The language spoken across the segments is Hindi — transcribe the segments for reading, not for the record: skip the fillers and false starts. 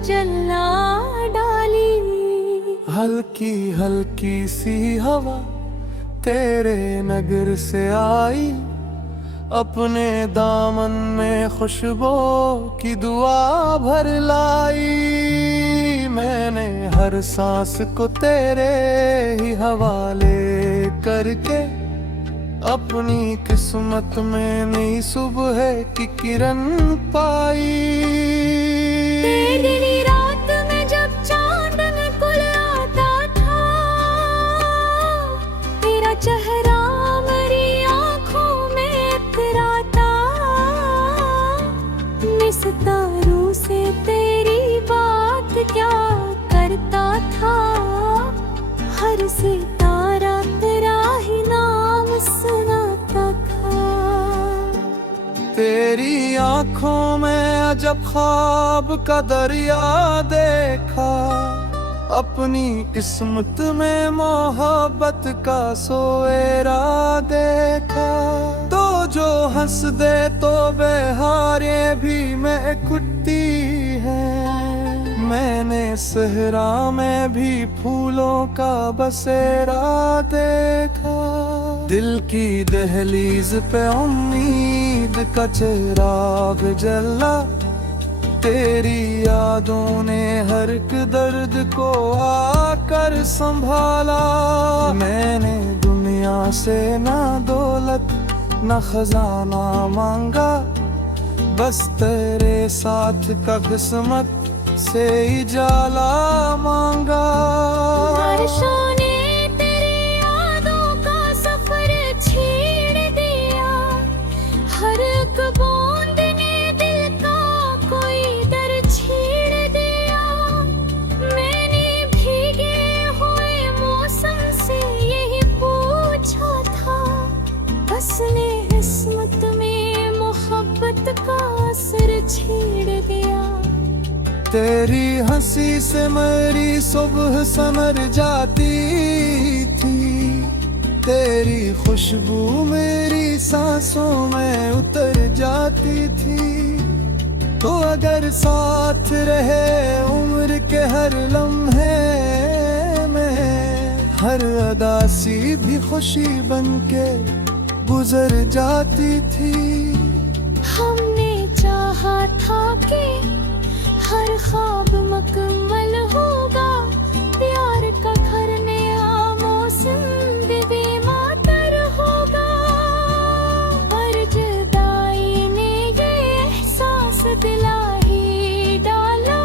जलना डाली। हल्की हल्की सी हवा तेरे नगर से आई, अपने दामन में खुशबू की दुआ भर लाई। मैंने हर सांस को तेरे ही हवाले करके अपनी किस्मत में नई सुबह की किरण पाई। तेरी रात में जब चांद निकल आता था, तेरा चेहरा मेरी आंखों में इतराता। मैं सितारों से तेरी बात क्या करता था, हर सितारा तेरा ही नाम सुनाता था। तेरी आंखों में अजब ख्वाब का दरिया देखा, अपनी किस्मत में मोहब्बत का सोएरा देखा। तो जो हंस दे तो बेहारे भी मैं कुटती है, मैंने सहरा में भी फूलों का बसेरा देखा। दिल की दहलीज पे उम्मीद का चिराग जला, तेरी यादों ने हर एक दर्द को आकर संभाला। मैंने दुनिया से ना दौलत ना खजाना मांगा, बस तेरे साथ का किस्मत से इजाला मांगा। बारिशों ने तेरी यादों का सफर छेड़ दिया, हर एक बूंद ने दिल का कोई दर छेड़ दिया। मैंने भीगे हुए मौसम से यही पूछा था, बसने किस्मत में मोहब्बत का असर छेड़ दिया। तेरी हंसी से मेरी सुबह संवर जाती थी, तेरी खुशबू मेरी सांसों में उतर जाती थी। तो अगर साथ रहे उम्र के हर लम्हे में, हर अदा सी भी खुशी बनके गुजर जाती थी। हमने चाहा था कि हर ख्वाब मुकम्मल होगा, प्यार का घर नया मौसम भी मातर होगा। और जुदाई ने ये एहसास दिला ही डाला,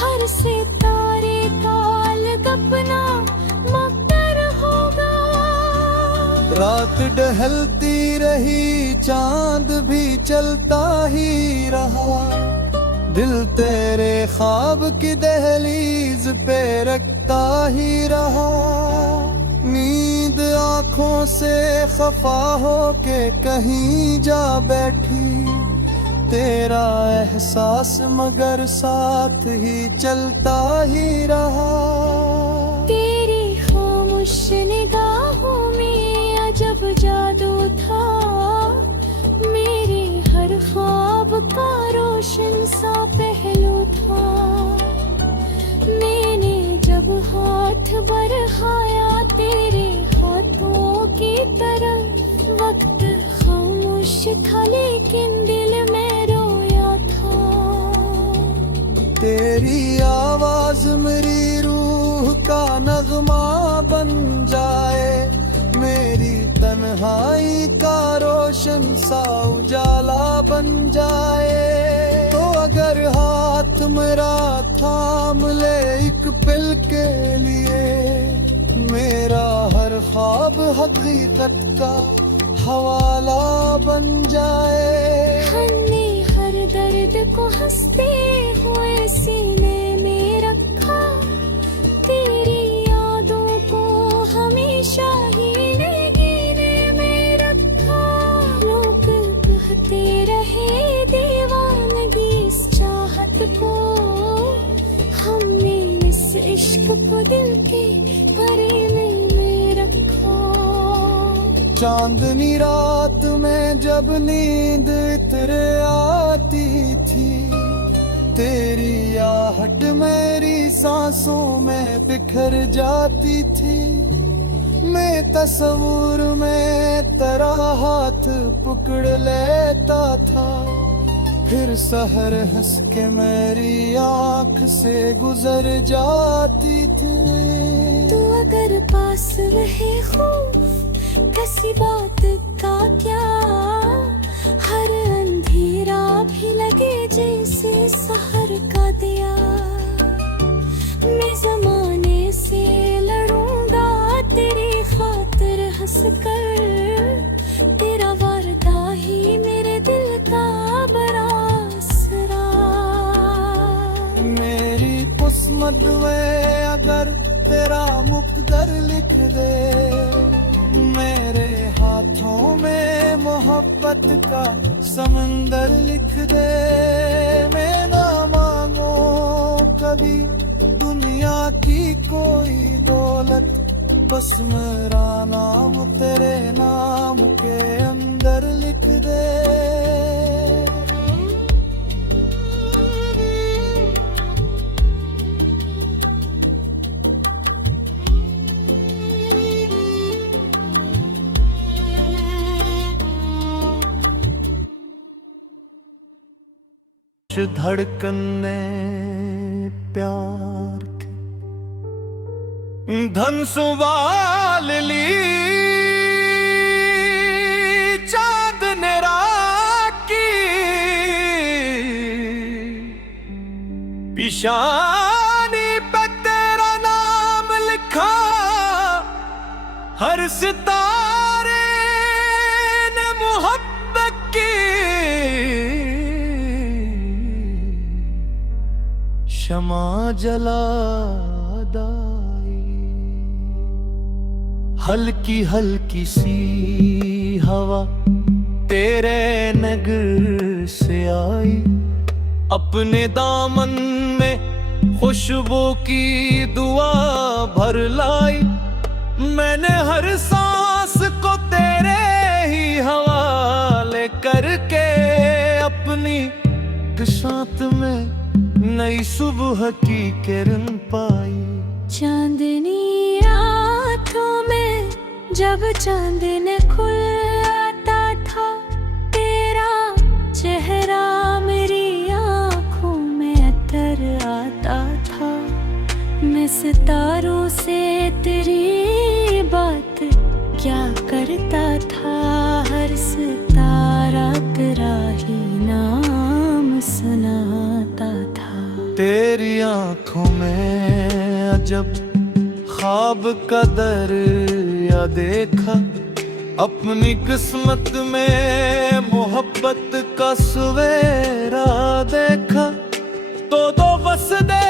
हर सितारे का अलग अपना मकर होगा। रात ढलती रही, चांद भी चलता ही रहा, दिल तेरे ख्वाब की दहलीज पे रखता ही रहा। नींद आँखों से खफा हो के कहीं जा बैठी, तेरा एहसास मगर साथ ही चलता ही रहा। तेरी खामोश निगाहों में अजब जादू था, मेरे हर ख्वाब का रोशन सा पहलू था। मैंने जब हाथ बढ़ाया तेरे हाथों की तरफ, वक्त खामोश था लेकिन दिल में रोया था। तेरी आवाज मेरी रूह का नगमा बन जाए, मेरी तन्हाई का रोशन सा उजाला बन जाए। तो अगर हाथ मेरा थाम ले एक पल के लिए, मेरा हर ख्वाब हकीकत का हवाला बन जाए। हमने हर दर्द को हंसते हुए सीने में रखा, तेरी यादों को हमेशा ही नगीने में रखा। लोग कहते रहे दीवानगी इस चाहत को, हमने इस इश्क को दिल के करीने में रखा। चांदनी रात में जब नींद इतर आती थी, तेरी याद आहट मेरी सांसों में बिखर जाती थी। मैं तस्वीर में तेरा हाथ पकड़ लेता था, फिर सहर हंस के मेरी आंख से गुजर जाती थी। तू अगर पास रहे खौफ किसी बात का क्या, हर अंधेरा भी लगे जैसे सहर का दिया। मैं जमाने से लड़ूंगा तेरी खातिर हंस कर, तेरा वारदा ही मेरे दिल का बड़ा असरा। मेरी किस्मत में अगर तेरा मुकद्दर लिख दे, मेरे हाथों में मोहब्बत का समंदर लिख दे। मैं ना मांगू कभी दुनिया की कोई दौलत, बस मेरा नाम तेरे नाम के अंदर लिख दे। धड़कने प्यार थे, धन सुवाल ली चांद ने राखी, पिशानी पे तेरा नाम लिखा, हर सितारे ने मोहब्बत की शमा जला दाई। हल्की हल्की सी हवा तेरे नगर से आई, अपने दामन में खुशबू की दुआ भर लाई। मैंने हर सांस को तेरे ही हवाले करके अपनी किस्मत में नई सुबह की किरण पाई। चांदनी आँखों में जब चांद ने खुल आता था, तेरा चेहरा मेरी आँखों में अतर आता था। मैं सितारों से तेरी बात क्या करता था, हर सितारा तेरा ही नाम सुनाता था। तेरी आंखों में अजब ख्वाब का दरिया देखा, अपनी किस्मत में मोहब्बत का सवेरा देखा। तो बस दे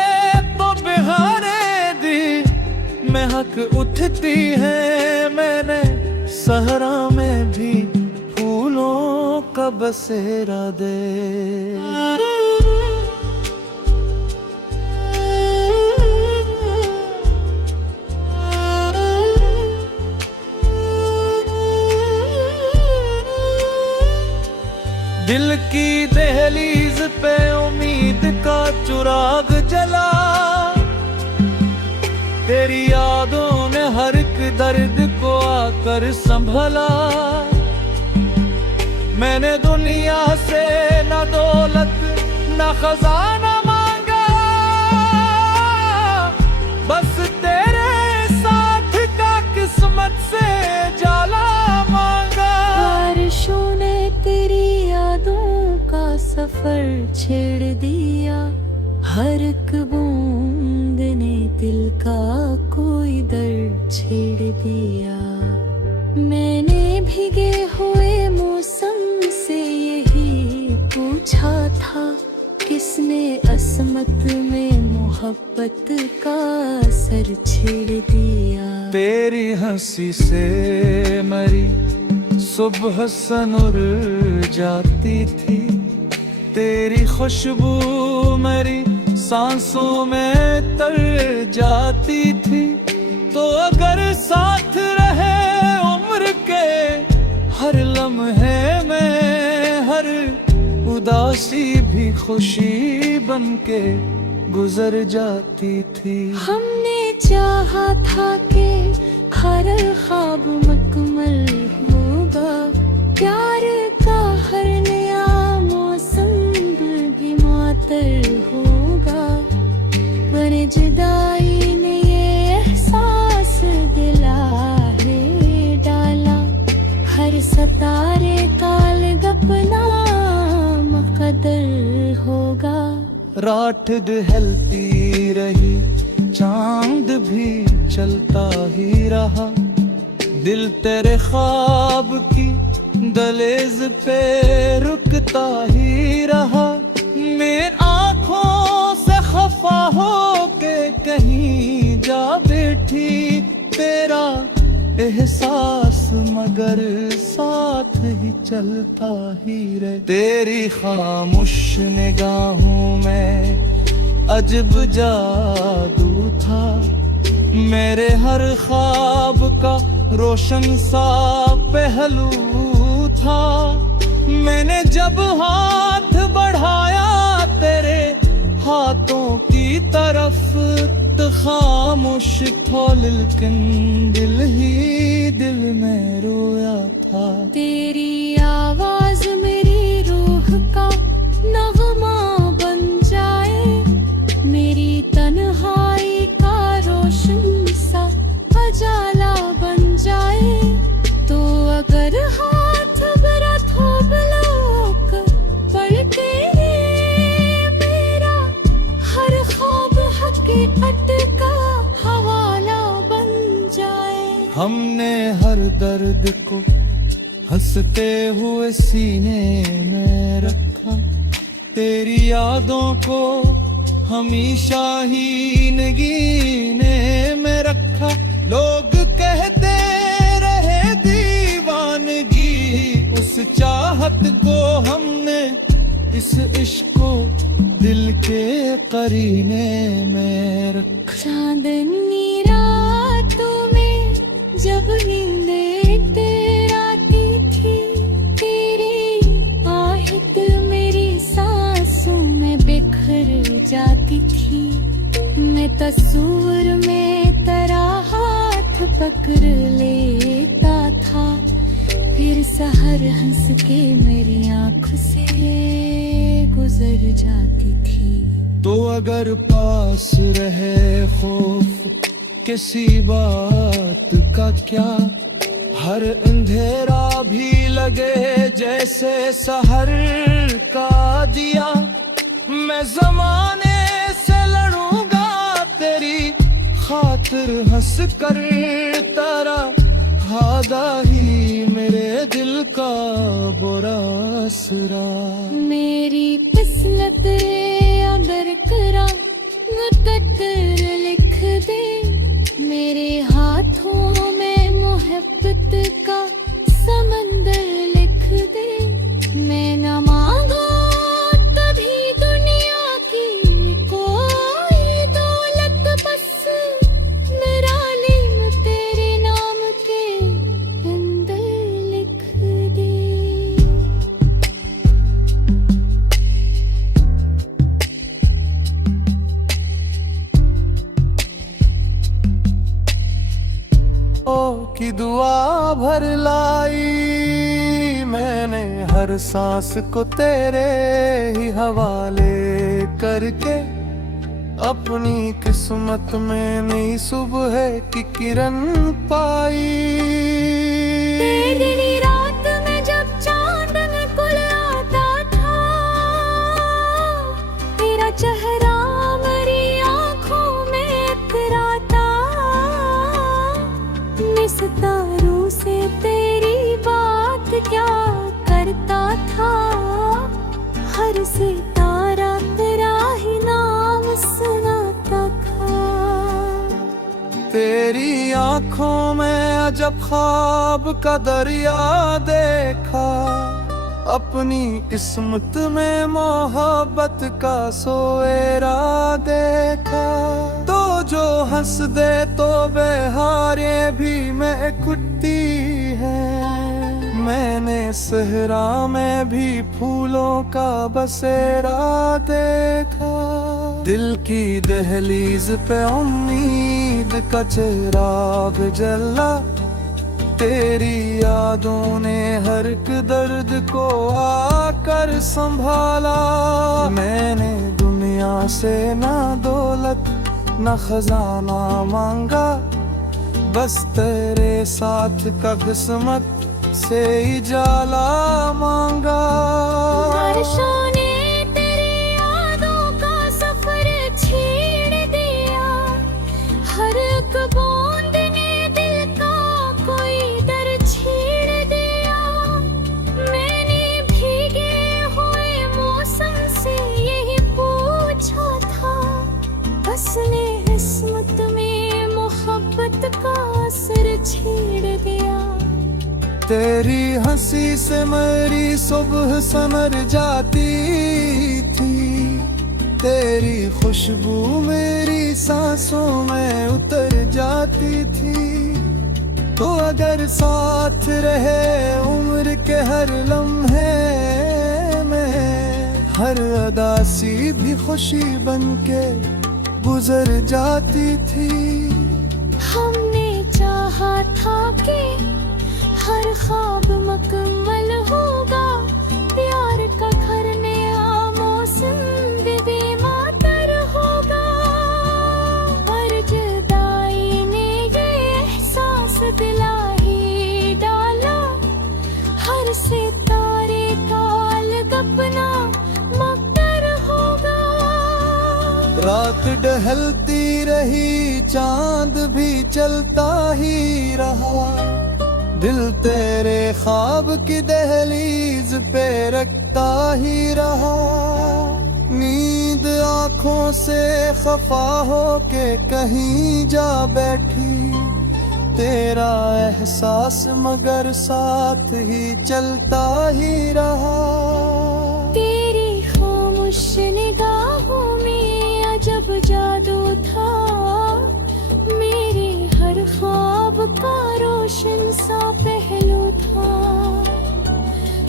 तो बिहारे दी महक उठती है, मैंने सहरा में भी फूलों का बसेरा दे। दिल की दहलीज पे उम्मीद का चिराग जला, तेरी यादों ने हर एक दर्द को आकर संभला। मैंने दुनिया से न दौलत न खजाना मांगा, बस तेरे साथ का किस्मत से जाला मांगा। बारिशों ने तेरी यादों का सफर छेड़ दिया, हर एक बूंद ने दिल का कोई दर्द छेड़ दिया। मैंने भीगे हुए मौसम से यही पूछा था, किसने असमत में मोहब्बत का असर छेड़ दिया। तेरी हंसी से मरी सुबह सनुर जाती थी, तेरी खुशबू मेरी सांसों में तर जाती थी। तो अगर साथ रहे उम्र के हर लम्हे में, हर उदासी भी खुशी बनके गुजर जाती थी। हमने चाहा था कि हर ख्वाब मुकम्मल होगा, प्यार का हर नया मौसम भी मुअत्तर होगा, पर जुदाई ने ये एहसास दिला है डाला, हर सितारे का अपना मुक़द्दर होगा। रात ढलती रही, चांद भी चलता ही रहा, दिल तेरे ख्वाब की दहलीज पे रुकता ही रहा। मैं आँखों से खफा हो के कहीं जा बैठी, तेरा एहसास मगर साथ ही चलता ही रहे। तेरी खामोश निगाहों में अजब जादू था, मेरे हर ख्वाब का रोशन सा पहलू था। मैंने जब हाथ बढ़ाया तेरे हाथों की तरफ, तो खामोश था लेकिन दिल ही दिल में रोया था। तेरी आवाज मेरी रूह का नगमा बन जाए, मेरी तन्हाई का रोशन सा उजाला बन जाए, तो अगर हाथ बरा थोप लोग पलके मेरा हर ख्वाब हकीकत का हवाला बन जाए। हमने हर दर्द को हंसते हुए सीने में रखा, तेरी यादों को हमेशा ही नगीने में रखा। लोग कहते रहे दीवानगी, उस चाहत को हमने इस इश्क को दिल के करीने में रखा। चांदनी रातों में जब नींदें तेराती थी, तेरी आहट मेरी सांसों में बिखर जाती थी। मैं तस्वीर में तेरा हाथ पकड़ लेता था, फिर सहर हंस के मेरी आँखों से गुजर जाती थी। तो अगर पास रहे खौफ किसी बात का क्या, हर अंधेरा भी लगे जैसे सहर का दिया। मैं जमाने से लड़ूंगा तेरी खातिर हंस कर, तारा हादा ही मेरे दिल का बुरा असरा। मेरी किस्मत अगर करा मुकद्दर लिख दे, मेरे हाथों में मोहब्बत का समंदर लिख दे। मैं न मांगू कभी दुनिया की कोई दौलत, बस मेरा लिम तेरे नाम के अंदर लिख दे। की दुआ भर लाई मैंने हर सांस को तेरे ही हवाले करके, अपनी किस्मत में नई सुबह की किरण पाई। तेरी रात में जब चांद निकल आता था, तेरा चेहरा मेरी आँखों में इतराता। मैं सितारों से तेरी बात क्या करता था, हर सितारा तेरा ही नाम सुनाता था। तेरी आँखों में अजब ख्वाब का दरिया देखा, अपनी किस्मत में मोहब्बत का सोएरा देखा। तो जो हंस दे तो बेहारे भी में कुटती है, मैंने सहरा में भी फूलों का बसेरा देखा। दिल की दहलीज पे उम्मीद का चिराग जला, तेरी यादों ने हर एक दर्द को आकर संभाला। मैंने दुनिया से ना दौलत ना खजाना मांगा, बस तेरे साथ का किस्मत से इजाला मांगा। बारिशों ने तेरी यादों का सफर छेड़ दिया, हर एक बूंद ने दिल का कोई दर्द छेड़ दिया। मैंने भीगे हुए मौसम से यही पूछा था, बस ने किस्मत में मोहब्बत का असर छेड़ दिया। तेरी हंसी से मेरी सुबह संवर जाती थी, तेरी खुशबू मेरी सांसों में उतर जाती थी। तो अगर साथ रहे उम्र के हर लम्हे में, हर अदासी भी खुशी बनके गुजर जाती थी। हमने चाहा था कि हर ख्वाब मुकम्मल होगा, प्यार का घर नया मौसम बेमातर होगा। पर जुदाई ने ये एहसास दिला ही डाला, हर सितारे का अलग अपना मकदर होगा। रात ढलती रही, चांद भी चलता ही रहा, दिल तेरे ख्वाब की दहलीज पे रखता ही रहा। नींद आँखों से खफा हो के कहीं जा बैठी, तेरा एहसास मगर साथ ही चलता ही रहा। तेरी खामोश निगाहों में अजब जादू था, मेरे हर ख्वाब का रोशन सा पहलू था।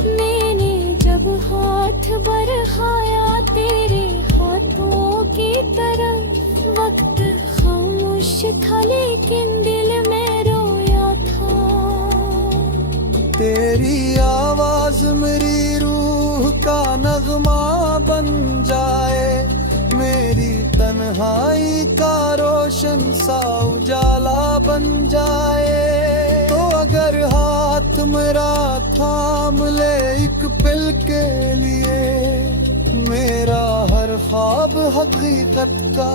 मैंने जब हाथ बढ़ाया तेरे हाथों की तरफ, वक्त खामोश था लेकिन दिल में रोया था। तेरी आवाज मेरी रूह का नगमा बन जाए, मेरी तन्हाई का रोशन सा उजाला बन जाए। तो अगर हाथ मेरा थाम ले एक पल के लिए, मेरा हर ख्वाब हकीकत का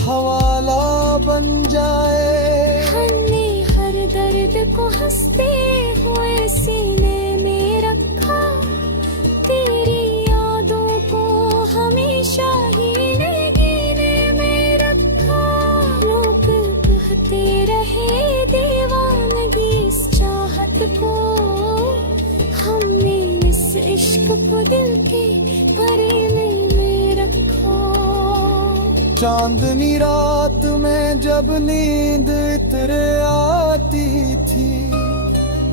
हवाला बन जाए। हमने हर दर्द को हंसते हुए सीने में रखा, तेरी यादों को हमेशा ही नगीने में रखा। लोग कहते रहे दीवानगी इस चाहत को, हमने इस इश्क को दिल के करीने में रखा। चांदनी रात में जब नींद इतरे आती थी,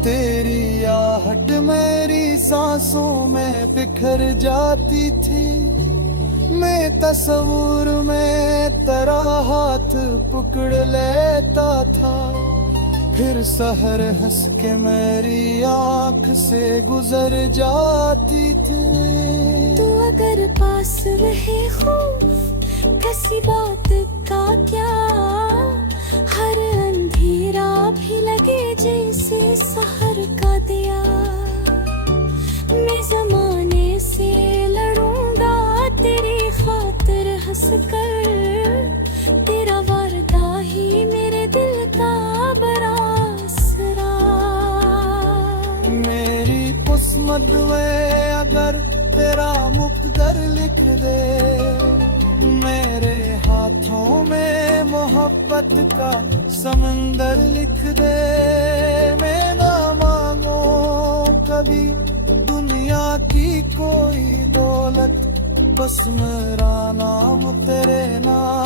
तेरी आहट मेरी सांसों में बिखर जाती थी। मैं तस्वीर में तेरा हाथ पकड़ लेता था, फिर सहर हंस के मेरी आँख से गुजर जाती थी। तू अगर पास रहे खौफ किसी बात का क्या, हर अंधेरा भी लगे जैसे सहर का दिया। मैं जमाने से लड़ूंगा तेरी खातिर हंस कर, तेरा वादा ही मेरे दिल का बड़ा आसरा। मेरी किस्मत में अगर तेरा मुकद्दर लिख दे, मेरे हाथों में मोहब्बत का समंदर लिख दे। मैं ना मांगो कभी दुनिया की कोई दौलत, बस मेरा नाम तेरे नाम